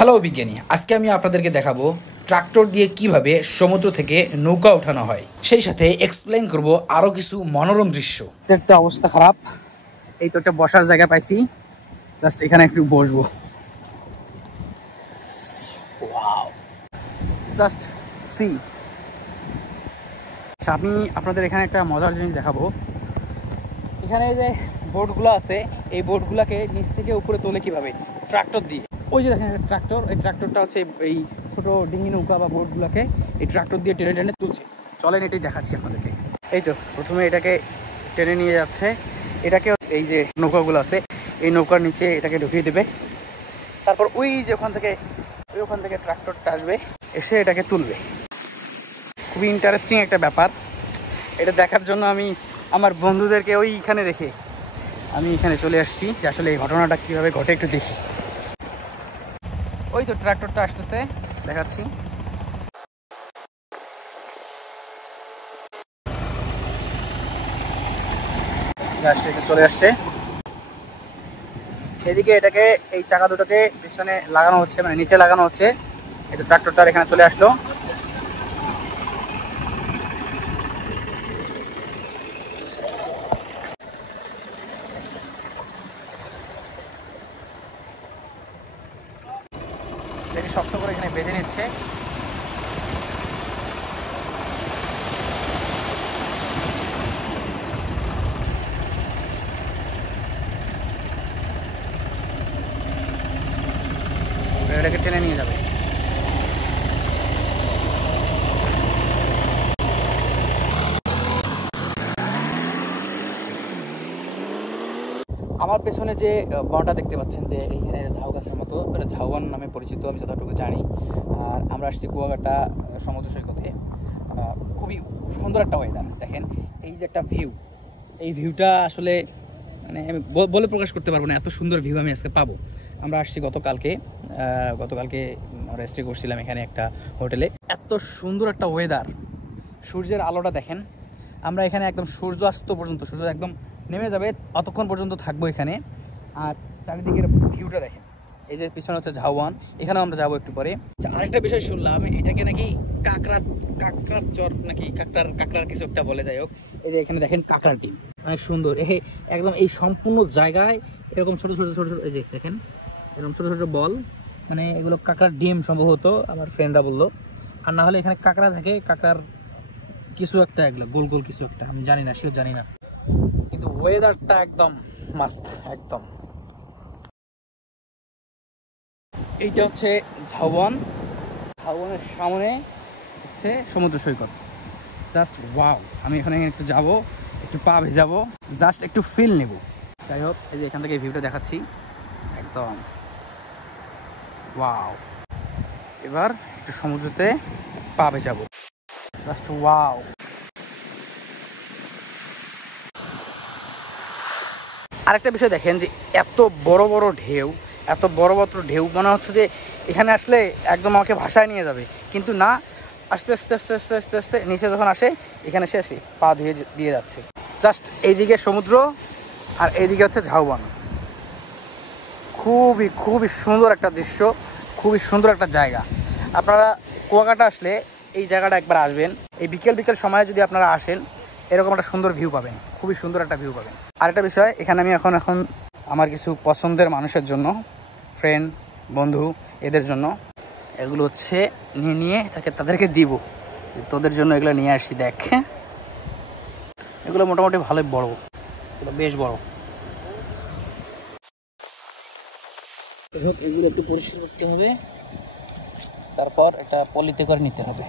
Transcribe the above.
Hello বিজ্ঞানী, আজকে আমি আপনাদেরকে দেখাবো ট্রাক্টর দিয়ে কিভাবে সমুদ্র থেকে নৌকা ওঠানো হয়, সেই সাথে এক্সপ্লেইন করব আরো কিছু মনোরম দৃশ্য। একটা অবস্থা খারাপ, এই তো একটা বসার জায়গা পাইছি, জাস্ট এখানে একটু বসবো। Wow, just see. আমি আপনাদের এখানে একটা মজার জিনিস দেখাবো। এখানে যে বোটগুলো আছে, এই বোটগুলোকে নিচ থেকে উপরে তোলে কিভাবে, ট্রাক্টর দিয়ে। ওই যে দেখেন ট্রাক্টর, এই ট্রাক্টরটা হচ্ছে এই ছোট ডিঙি নৌকা বা বোটগুলোকে এই ট্রাক্টর দিয়ে টেনে টেনে তুলছে। চলেন এটাই দেখাচ্ছি আপনাদেরকে। এই তো প্রথমে এটাকে টেনে নিয়ে যাচ্ছে, এটাকে এই যে নৌকাগুলো আছে এই নৌকার নিচে এটাকে ঢুকিয়ে দেবে। তারপর ওই যে ওখান থেকে ট্রাক্টরটা আসবে, এসে এটাকে তুলবে। খুবই ইন্টারেস্টিং একটা ব্যাপার। এটা দেখার জন্য আমি আমার বন্ধুদেরকে ওইখানে রেখে আমি এখানে চলে আসছি, যে আসলে এই ঘটনাটা কীভাবে ঘটে একটু দেখি। ওই তো ট্রাক্টরটা আসতেছে, দেখাচ্ছি। গাছটিতে চলে আসছে, এদিকে এটাকে এই চাকা দুটোকে পিছনে লাগানো হচ্ছে, মানে নিচে লাগানো হচ্ছে। এই তো ট্রাক্টরটা এখানে চলে আসলো। এটাকে শক্ত করে এখানে বেঁধে নিচ্ছে। এটাকে টেনে নিয়ে যাবে। আমার পেছনে যে বনটা দেখতে পাচ্ছেন, যে এইখানে ঝাউ গাছের মতো, এটা ঝাউবন নামে পরিচিত আমি যতটুকু জানি। আর আমরা আসছি কুয়াকাটা সমুদ্র সৈকতে। খুবই সুন্দর একটা ওয়েদার। দেখেন এই যে একটা ভিউ, এই ভিউটা আসলে মানে আমি বলে প্রকাশ করতে পারবো না, এত সুন্দর ভিউ আমি আজকে পাবো। আমরা আসছি গতকালকে আমরা স্টে করছিলাম এখানে একটা হোটেলে। এত সুন্দর একটা ওয়েদার, সূর্যের আলোটা দেখেন। আমরা এখানে একদম সূর্যাস্ত পর্যন্ত, সূর্য একদম নেমে যাবে অতক্ষণ পর্যন্ত থাকবো এখানে। আর চারিদিকের ভিউটা দেখেন। এই যে পিছনে হচ্ছে ঝাউবন, এখানেও আমরা যাবো একটু পরে। আরেকটা বিষয় শুনলাম, এটাকে নাকি কাঁকড়ার চর নাকি কাঁকড়ার কিছু একটা বলে, যাই হোক। এই যে এখানে দেখেন কাঁকড়ার ডিম, অনেক সুন্দর। একদম এই সম্পূর্ণ জায়গায় এরকম ছোট ছোট ছোট ছোট, এই যে দেখেন এরকম ছোট ছোট বল, মানে এগুলো কাঁকড়ার ডিম সম্ভবত, আমার ফ্রেন্ডরা বললো। আর না হলে এখানে কাঁকড়া থাকে, কাঁকড়ার কিছু একটা, এগুলো গোল গোল কিছু একটা, আমি জানি না, সেও জানি না। কিন্তু ওয়েদারটা একদম মাস্ত একদম। এইটা হচ্ছে ঝাউবন, ঝাউবনের সামনে হচ্ছে সমুদ্র সৈকত। Just wow. আমি এখানে একটু যাবো, একটু পা ভেজাবো, জাস্ট একটু ফিল নেব। যাই হোক, এই যে এখান থেকে ভিউটা দেখাচ্ছি একদম ওয়াও। এবার একটু সমুদ্রতে পা ভেজাবো, জাস্ট ওয়াও। আরেকটা বিষয় দেখেন, যে এত বড় বড় ঢেউ, এত বড় বড় ঢেউ, মনে হচ্ছে যে এখানে আসলে একদম আমাকে ভাসায় নিয়ে যাবে, কিন্তু না, আস্তে আস্তে আস্তে আস্তে আস্তে আস্তে নিচে যখন আসে, এখানে সে আসে পা দিয়ে যাচ্ছে। জাস্ট এইদিকে সমুদ্র আর এইদিকে হচ্ছে ঝাউবন। খুবই খুবই সুন্দর একটা দৃশ্য, খুবই সুন্দর একটা জায়গা। আপনারা কুয়াকাটা আসলে এই জায়গাটা একবার আসবেন। এই বিকেল সময়ে যদি আপনারা আসেন, এরকম একটা সুন্দর ভিউ পাবেন, খুবই সুন্দর একটা ভিউ পাবেন। আরেকটা বিষয়, এখানে আমি এখন আমার কিছু পছন্দের মানুষের জন্য, ফ্রেন্ড বন্ধু, এদের জন্য এগুলো হচ্ছে নিয়ে তাদেরকে দিব, তোদের জন্য এগুলো নিয়ে আসি। দেখ, এগুলো মোটামুটি ভালোই বড়, এগুলো বেশ বড়। এগুলো একটু পরিষ্কার করতে হবে, তারপর একটা পলিতে করে নিতে হবে।